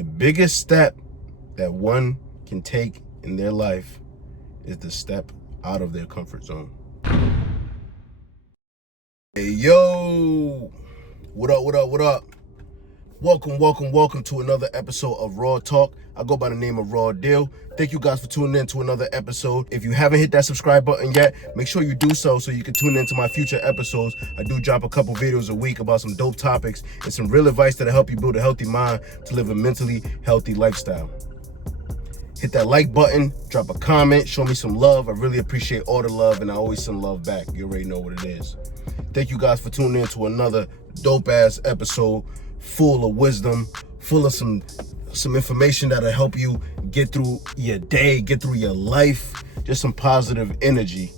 The biggest step that one can take in their life is the step out of their comfort zone. Hey, yo, what up, what up, what up? Welcome to another episode of Raw Talk. I go by the name of Raw Deal. Thank you guys for tuning in to another episode. If you haven't hit that subscribe button yet, make sure you do so you can tune into my future episodes. I do drop a couple videos a week about some dope topics and some real advice that'll help you build a healthy mind to live a mentally healthy lifestyle. Hit that like button, drop a comment, show me some love. I really appreciate all the love, and I always send love back. You already know what it is. Thank you guys for tuning in to another dope-ass episode full of wisdom, full of some information that'll help you get through your day, get through your life, just some positive energy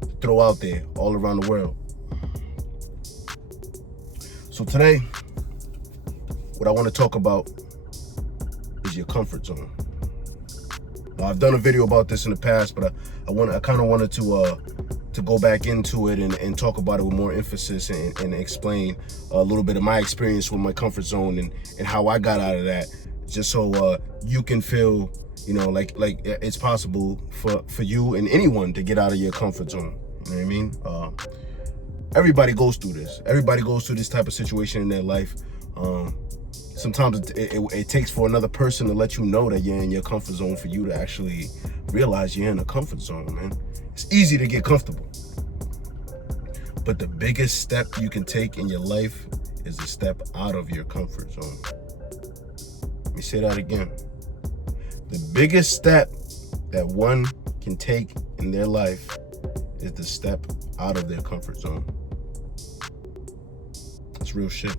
to throw out there all around the world. So today, what I want to talk about is your comfort zone. Now, I've done a video about this in the past, but I kind of wanted to go back into it and talk about it with more emphasis and explain a little bit of my experience with my comfort zone and how I got out of that, just so you can feel, like it's possible for you and anyone to get out of your comfort zone. You know what I mean? Everybody goes through this. Everybody goes through this type of situation in their life. Sometimes it takes for another person to let you know that you're in your comfort zone for you to actually realize you're in a comfort zone, man. It's easy to get comfortable. But the biggest step you can take in your life is to step out of your comfort zone. Let me say that again. The biggest step that one can take in their life is to step out of their comfort zone. It's real shit.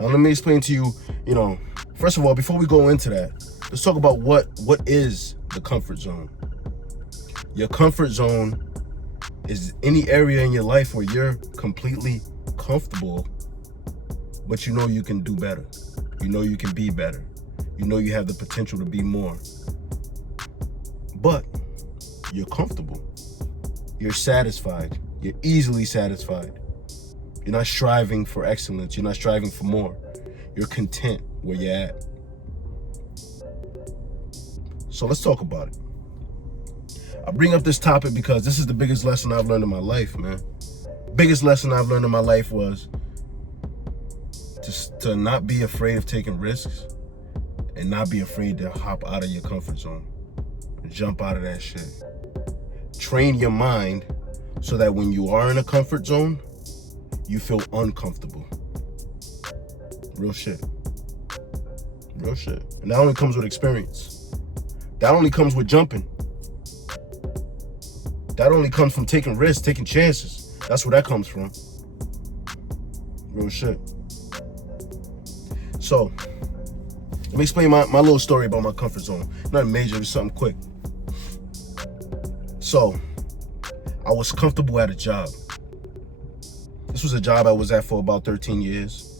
Now let me explain to you, first of all, before we go into that, let's talk about what is the comfort zone. Your comfort zone is any area in your life where you're completely comfortable, but you can do better. You can be better. You have the potential to be more. But you're comfortable. You're satisfied. You're easily satisfied. You're not striving for excellence. You're not striving for more. You're content where you're at. So let's talk about it. I bring up this topic because this is the biggest lesson I've learned in my life, man. Biggest lesson I've learned in my life was to not be afraid of taking risks and not be afraid to hop out of your comfort zone. Jump out of that shit. Train your mind so that when you are in a comfort zone, you feel uncomfortable. Real shit. Real shit. And that only comes with experience. That only comes with jumping. That only comes from taking risks, taking chances. That's where that comes from. Real shit. So, let me explain my little story about my comfort zone. Nothing major, just something quick. So, I was comfortable at a job. This was a job I was at for about 13 years.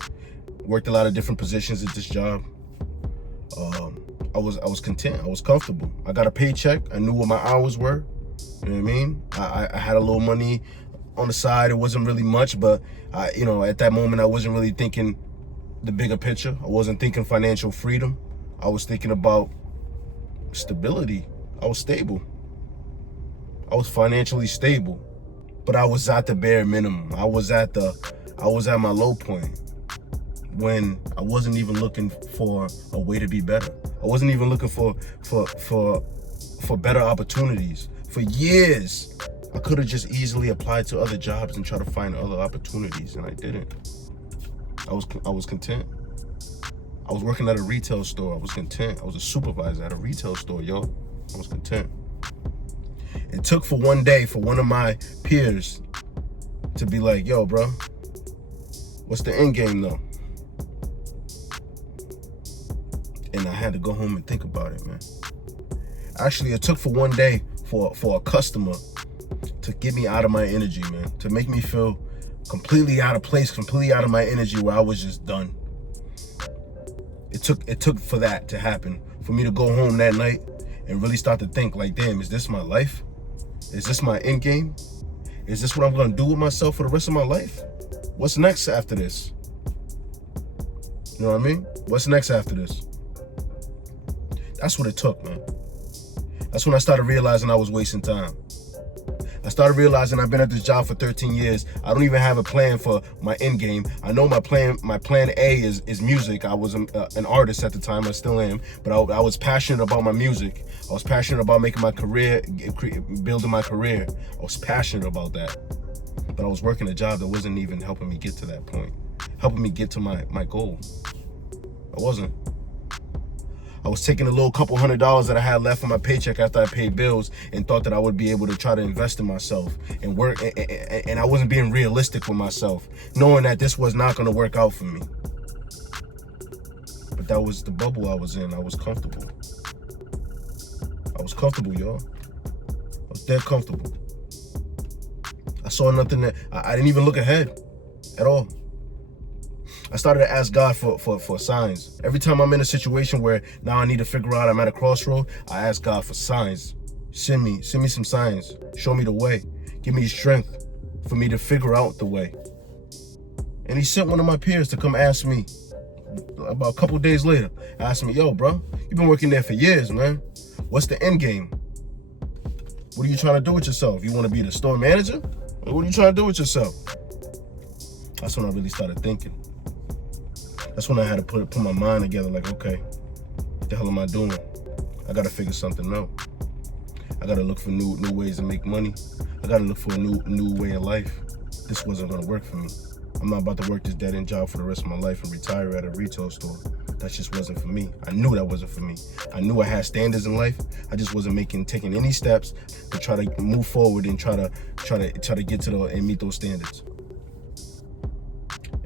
Worked a lot of different positions at this job. I was content. I was comfortable. I got a paycheck. I knew what my hours were. You know what I mean? I had a little money on the side. It wasn't really much, but at that moment, I wasn't really thinking the bigger picture. I wasn't thinking financial freedom. I was thinking about stability. I was stable. I was financially stable. But I was at the bare minimum. I was at my low point when I wasn't even looking for a way to be better. I wasn't even looking for better opportunities. For years, I could have just easily applied to other jobs and try to find other opportunities, and I didn't. I was content. I was working at a retail store. I was content. I was a supervisor at a retail store, yo. I was content. It took for one day for one of my peers to be like, yo, bro, what's the end game though? And I had to go home and think about it, man. Actually, it took for one day for a customer to get me out of my energy, man, to make me feel completely out of place, completely out of my energy where I was just done. It took for that to happen, for me to go home that night and really start to think like, damn, is this my life? Is this my end game? Is this what I'm gonna do with myself for the rest of my life? What's next after this? You know You know what I mean? What's next after this? That's what it took, man. That's when I started realizing I was wasting time. I started realizing I've been at this job for 13 years. I don't even have a plan for my end game. I know my plan A is music. I was an artist at the time. I still am. But I was passionate about my music. I was passionate about making my career, building my career. I was passionate about that. But I was working a job that wasn't even helping me get to that point, helping me get to my goal. I wasn't. I was taking a little couple $100s that I had left from my paycheck after I paid bills and thought that I would be able to try to invest in myself and work. And I wasn't being realistic with myself, knowing that this was not going to work out for me. But that was the bubble I was in. I was comfortable. I was comfortable, y'all. I was dead comfortable. I saw nothing that I didn't even look ahead at all. I started to ask God for signs. Every time I'm in a situation where now I need to figure out I'm at a crossroad, I ask God for signs. Send me some signs. Show me the way. Give me strength for me to figure out the way. And he sent one of my peers to come ask me about a couple days later. Asked me, yo, bro, you've been working there for years, man. What's the end game? What are you trying to do with yourself? You want to be the store manager? What are you trying to do with yourself? That's when I really started thinking. That's when I had to put my mind together, like, okay, what the hell am I doing? I gotta figure something out. I gotta look for new ways to make money. I gotta look for a new way of life. This wasn't gonna work for me. I'm not about to work this dead-end job for the rest of my life and retire at a retail store. That just wasn't for me. I knew that wasn't for me. I knew I had standards in life. I just wasn't taking any steps to try to move forward and try to get to and meet those standards.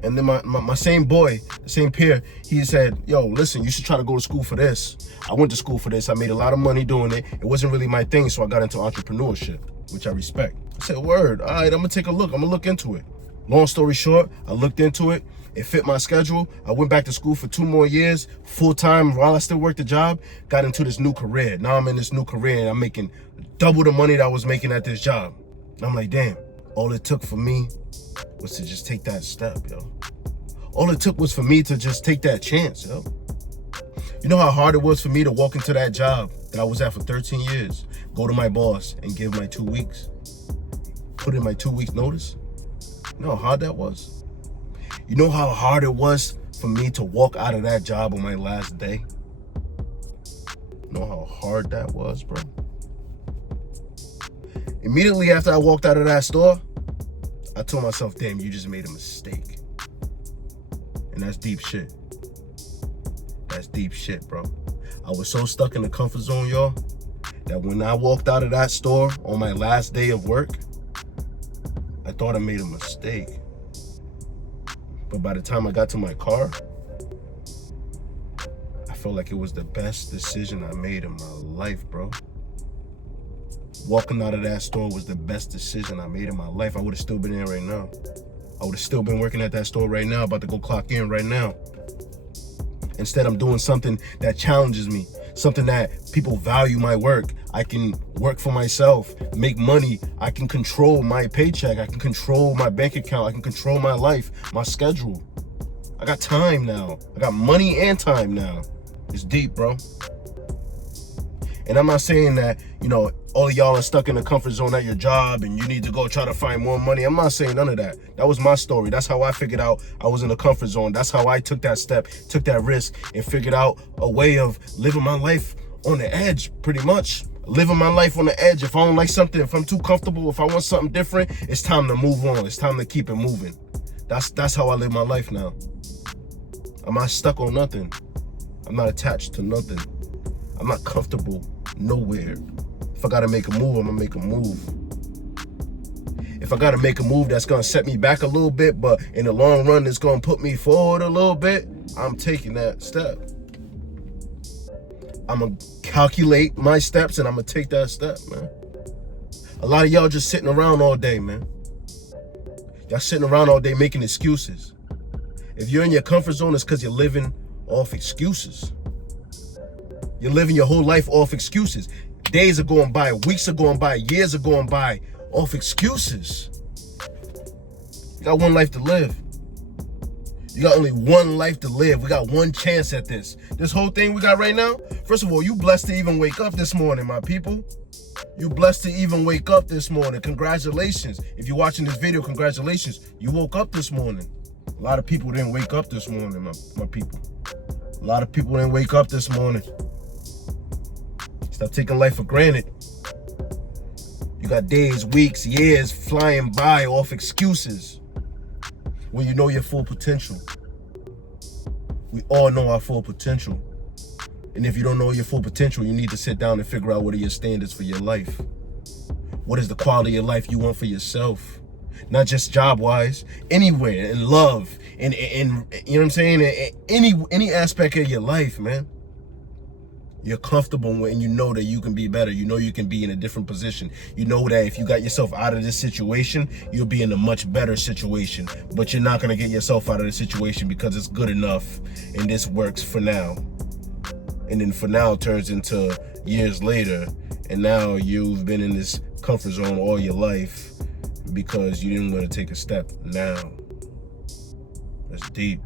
And then my same boy, the same peer, he said, yo, listen, you should try to go to school for this. I went to school for this. I made a lot of money doing it. It wasn't really my thing, so I got into entrepreneurship, which I respect. I said, word, all right, I'm gonna take a look. I'm gonna look into it. Long story short, I looked into it. It fit my schedule. I went back to school for 2 more years, full time while I still worked the job, got into this new career. Now I'm in this new career and I'm making double the money that I was making at this job. And I'm like, damn, all it took for me was to just take that step, yo. All it took was for me to just take that chance, yo. You know how hard it was for me to walk into that job that I was at for 13 years, go to my boss and give my 2 weeks, put in my 2 weeks notice? You know how hard that was? You know how hard it was for me to walk out of that job on my last day? You know how hard that was, bro? Immediately after I walked out of that store, I told myself, damn, you just made a mistake. And that's deep shit. That's deep shit, bro. I was so stuck in the comfort zone, y'all, that when I walked out of that store on my last day of work, I thought I made a mistake. But by the time I got to my car, I felt like it was the best decision I made in my life, bro. Walking out of that store was the best decision I made in my life. I would have still been there right now. I would have still been working at that store right now, about to go clock in right now. Instead, I'm doing something that challenges me, something that people value my work. I can work for myself, make money. I can control my paycheck. I can control my bank account. I can control my life, my schedule. I got time now. I got money and time now. It's deep, bro. And I'm not saying that, you know, all of y'all are stuck in the comfort zone at your job and you need to go try to find more money. I'm not saying none of that. That was my story. That's how I figured out I was in the comfort zone. That's how I took that step, took that risk, and figured out a way of living my life on the edge, pretty much. Living my life on the edge. If I don't like something, if I'm too comfortable, if I want something different, it's time to move on. It's time to keep it moving. That's how I live my life now. I'm not stuck on nothing. I'm not attached to nothing. I'm not comfortable nowhere. If I gotta make a move, I'm gonna make a move. If I gotta make a move that's gonna set me back a little bit, but in the long run, it's gonna put me forward a little bit, I'm taking that step. I'm gonna calculate my steps and I'm gonna take that step, man. A lot of y'all just sitting around all day, man. Y'all sitting around all day making excuses. If you're in your comfort zone, it's because you're living off excuses. You're living your whole life off excuses. Days are going by, weeks are going by, years are going by off excuses. You got one life to live. You got only one life to live. We got one chance at this. This whole thing we got right now, first of all, you blessed to even wake up this morning, my people. You blessed to even wake up this morning. Congratulations. If you're watching this video, congratulations. You woke up this morning. A lot of people didn't wake up this morning, my people. A lot of people didn't wake up this morning. Stop taking life for granted. You got days, weeks, years flying by off excuses when you know your full potential. We all know our full potential. And if you don't know your full potential, you need to sit down and figure out what are your standards for your life. What is the quality of life you want for yourself? Not just job-wise, anywhere, in love, in you know what I'm saying? In any aspect of your life, man. You're comfortable when you know that you can be better. You know you can be in a different position. You know that if you got yourself out of this situation, you'll be in a much better situation. But you're not going to get yourself out of the situation because it's good enough and this works for now. And then for now turns into years later, and now you've been in this comfort zone all your life because you didn't want to take a step now. That's deep.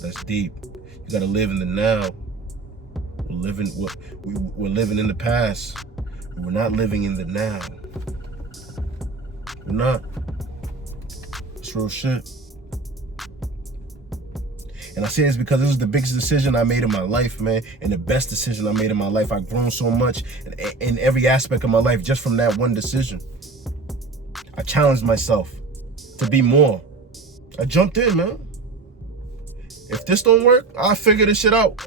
That's deep. You got to live in the now. We're living in the past. We're not living in the now. We're not. It's real shit. And I say this because this was the biggest decision I made in my life, man, and the best decision I made in my life. I've grown so much in every aspect of my life just from that one decision. I challenged myself to be more. I jumped in, man. If this don't work, I'll figure this shit out.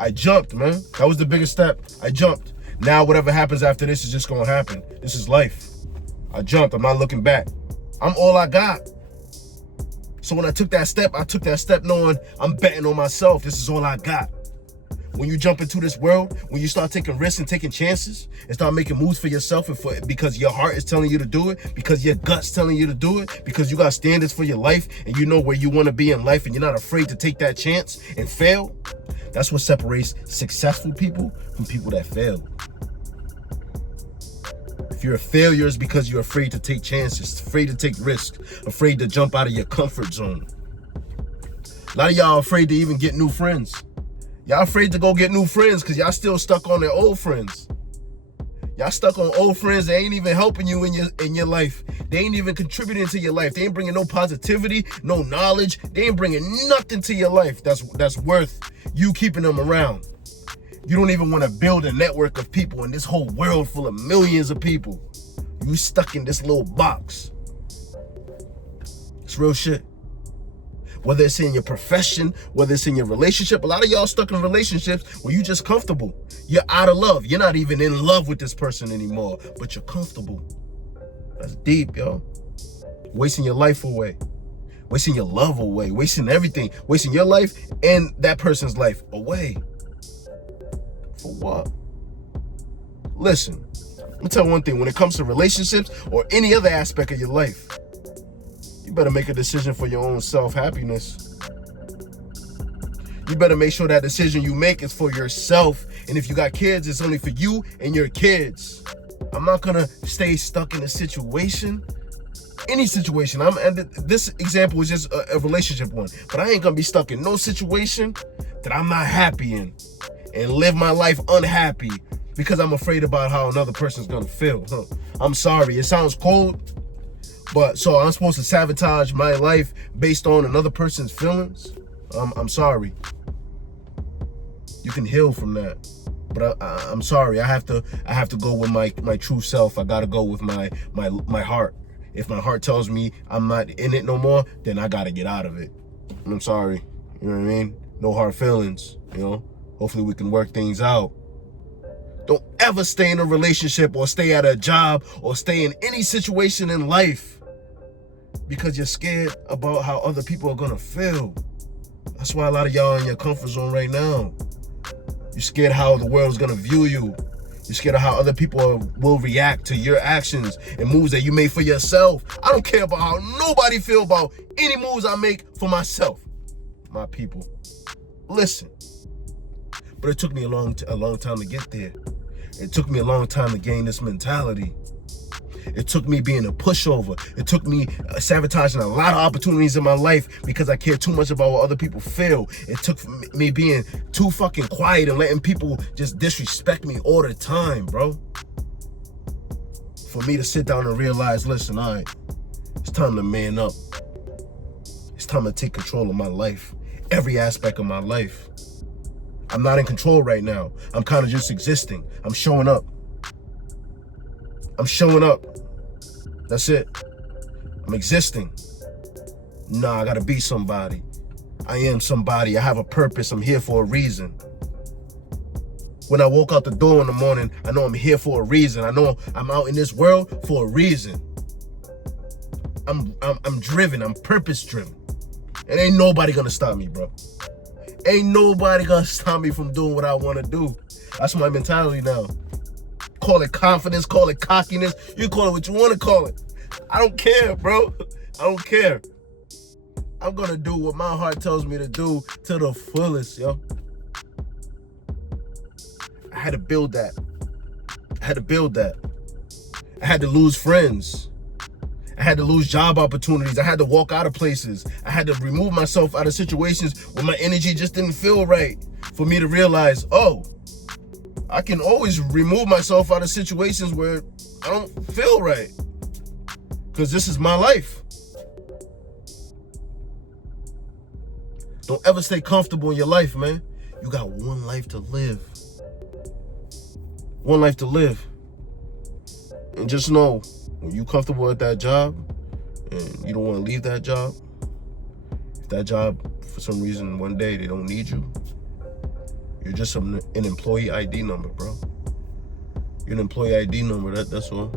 I jumped, man. That was the biggest step. I jumped. Now whatever happens after this is just gonna happen. This is life. I jumped. I'm not looking back. I'm all I got. So when I took that step knowing I'm betting on myself. This is all I got. When you jump into this world, when you start taking risks and taking chances and start making moves for yourself and because your heart is telling you to do it, because your gut's telling you to do it, because you got standards for your life and you know where you want to be in life and you're not afraid to take that chance and fail, that's what separates successful people from people that fail. If you're a failure, it's because you're afraid to take chances, afraid to take risks, afraid to jump out of your comfort zone. A lot of y'all are afraid to even get new friends. Y'all afraid to go get new friends because y'all still stuck on their old friends. Y'all stuck on old friends that ain't even helping you in your life. They ain't even contributing to your life. They ain't bringing no positivity, no knowledge. They ain't bringing nothing to your life that's worth you keeping them around. You don't even want to build a network of people in this whole world full of millions of people. You stuck in this little box. It's real shit. Whether it's in your profession, whether it's in your relationship. A lot of y'all stuck in relationships where you just comfortable. You're out of love. You're not even in love with this person anymore, but you're comfortable. That's deep, yo. Wasting your life away. Wasting your love away. Wasting everything. Wasting your life and that person's life away. For what? Listen, let me tell you one thing. When it comes to relationships or any other aspect of your life, you better make a decision for your own self-happiness. You better make sure that decision you make is for yourself. And if you got kids, it's only for you and your kids. I'm not gonna stay stuck in a situation, any situation. This example is just a relationship one, but I ain't gonna be stuck in no situation that I'm not happy in and live my life unhappy because I'm afraid about how another person's gonna feel. I'm sorry, it sounds cold, but so I'm supposed to sabotage my life based on another person's feelings? I'm sorry. You can heal from that, but I'm sorry. I have to go with my true self. I gotta go with my heart. If my heart tells me I'm not in it no more, then I gotta get out of it. I'm sorry. You know what I mean? No hard feelings. You know. Hopefully we can work things out. Don't ever stay in a relationship or stay at a job or stay in any situation in life because you're scared about how other people are gonna feel. That's why a lot of y'all in your comfort zone right now. You're scared how the world's gonna view you. You're scared of how other people will react to your actions and moves that you made for yourself. I don't care about how nobody feel about any moves I make for myself. My people, listen. But it took me a long time to get there. It took me a long time to gain this mentality. It took me being a pushover. It took me sabotaging a lot of opportunities in my life because I cared too much about what other people feel. It took me being too fucking quiet and letting people just disrespect me all the time, bro. For me to sit down and realize, listen, all right, it's time to man up. It's time to take control of my life, every aspect of my life. I'm not in control right now. I'm kind of just existing. I'm showing up. I'm showing up. That's it. I'm existing. Nah, I gotta be somebody. I am somebody. I have a purpose. I'm here for a reason. When I walk out the door in the morning, I know I'm here for a reason. I know I'm out in this world for a reason. I'm driven. I'm purpose driven. And ain't nobody gonna stop me, bro. Ain't nobody gonna stop me from doing what I wanna do. That's my mentality now. Call it confidence, call it cockiness. You call it what you wanna call it. I don't care, bro. I don't care. I'm gonna do what my heart tells me to do to the fullest, yo. I had to build that. I had to lose friends. I had to lose job opportunities. I had to walk out of places. I had to remove myself out of situations where my energy just didn't feel right. For me to realize, oh, I can always remove myself out of situations where I don't feel right. Because this is my life. Don't ever stay comfortable in your life, man. You got one life to live. One life to live. And just know, when you're comfortable at that job and you don't want to leave that job, if that job, for some reason, one day they don't need you, you're just an employee ID number, bro. You're an employee ID number, that's all.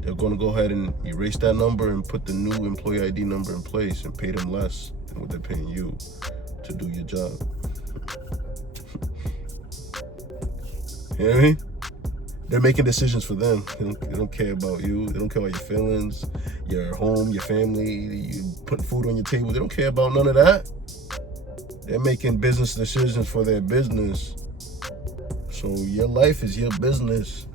They're going to go ahead and erase that number and put the new employee ID number in place and pay them less than what they're paying you to do your job. You know what I mean? They're making decisions for them. They don't care about you. They don't care about your feelings, your home, your family, you putting food on your table. They don't care about none of that. They're making business decisions for their business. So your life is your business.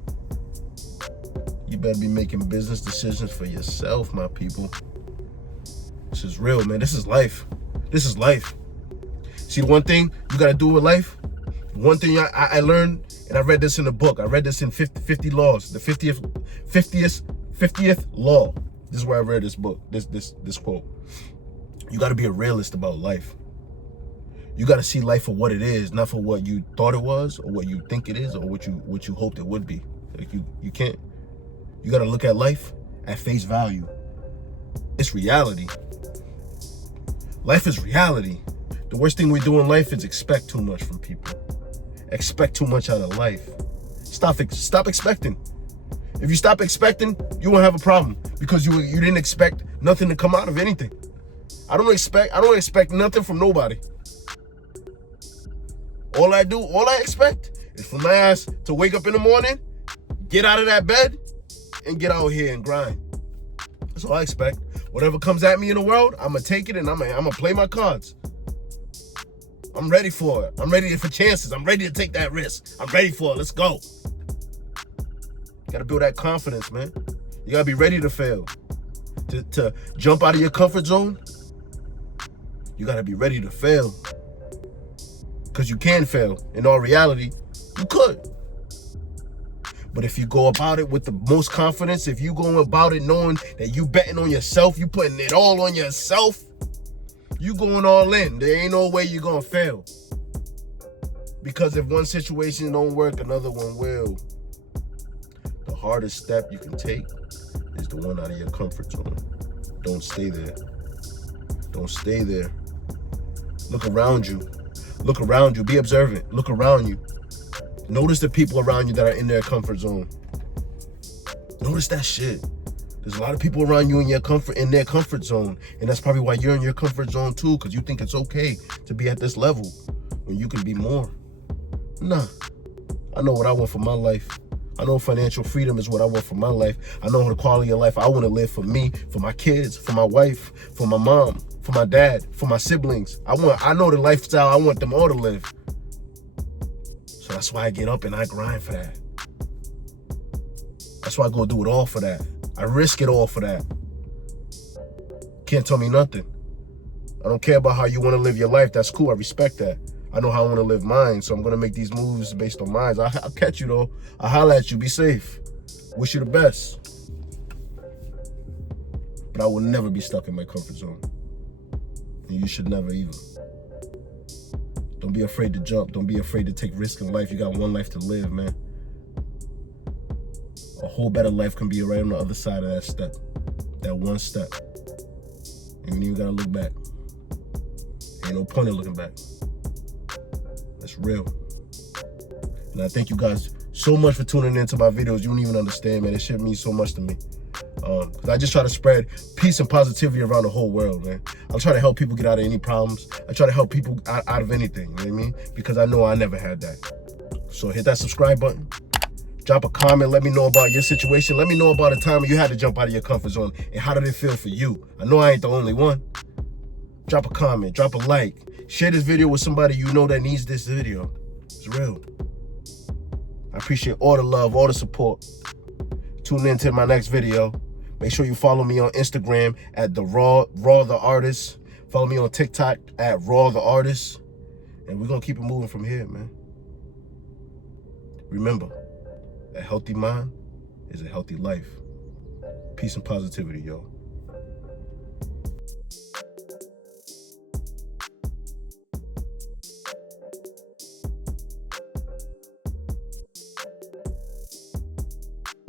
You better be making business decisions for yourself, my people. This is real, man. This is life. This is life. See, the one thing you got to do with life, one thing I learned, and I read this in a book. I read this in 50 Laws, the 50th law. This is where I read this book, this quote. You got to be a realist about life. You got to see life for what it is, not for what you thought it was or what you think it is or what you hoped it would be. Like you can't. You got to look at life at face value. It's reality. Life is reality. The worst thing we do in life is expect too much from people. Expect too much out of life. Stop expecting. If you stop expecting, you won't have a problem because you didn't expect nothing to come out of anything. I don't expect nothing from nobody. All I expect is for my ass to wake up in the morning, get out of that bed, and get out here and grind. That's all I expect. Whatever comes at me in the world, I'm gonna take it and I'm gonna play my cards. I'm ready for it. I'm ready for chances. I'm ready to take that risk. I'm ready for it. Let's go. You gotta build that confidence, man. You gotta be ready to fail. To jump out of your comfort zone, you gotta be ready to fail. Because you can fail. In all reality, you could. But if you go about it with the most confidence, if you go about it knowing that you betting on yourself, you putting it all on yourself, you going all in. There ain't no way you're gonna fail. Because if one situation don't work, another one will. The hardest step you can take is the one out of your comfort zone. Don't stay there. Don't stay there. Look around you. Look around you. Be observant. Look around you. Notice the people around you that are in their comfort zone. Notice that shit. There's a lot of people around you in their comfort zone. And that's probably why you're in your comfort zone too, because you think it's okay to be at this level when you can be more. Nah. I know what I want for my life. I know financial freedom is what I want for my life. I know the quality of life I want to live for me, for my kids, for my wife, for my mom, for my dad, for my siblings. I know the lifestyle I want them all to live. So that's why I get up and I grind for that. That's why I go do it all for that. I risk it all for that. Can't tell me nothing. I don't care about how you want to live your life. That's cool. I respect that. I know how I want to live mine, so I'm going to make these moves based on mine. I'll catch you, though. I'll holler at you. Be safe. Wish you the best. But I will never be stuck in my comfort zone. And you should never either. Don't be afraid to jump. Don't be afraid to take risks in life. You got one life to live, man. A whole better life can be right on the other side of that step. That one step. And you even gotta look back. Ain't no point in looking back. That's real. And I thank you guys so much for tuning into my videos. You don't even understand, man. This shit means so much to me. Because I just try to spread peace and positivity around the whole world, man. I try to help people get out of any problems. I try to help people out of anything, you know what I mean? Because I know I never had that. So hit that subscribe button. Drop a comment. Let me know about your situation. Let me know about a time when you had to jump out of your comfort zone. And how did it feel for you? I know I ain't the only one. Drop a comment. Drop a like. Share this video with somebody you know that needs this video. It's real. I appreciate all the love, all the support. Tune in to my next video. Make sure you follow me on Instagram at Raw the Artist. Follow me on TikTok at Raw the Artist. And we're going to keep it moving from here, man. Remember, a healthy mind is a healthy life. Peace and positivity, yo.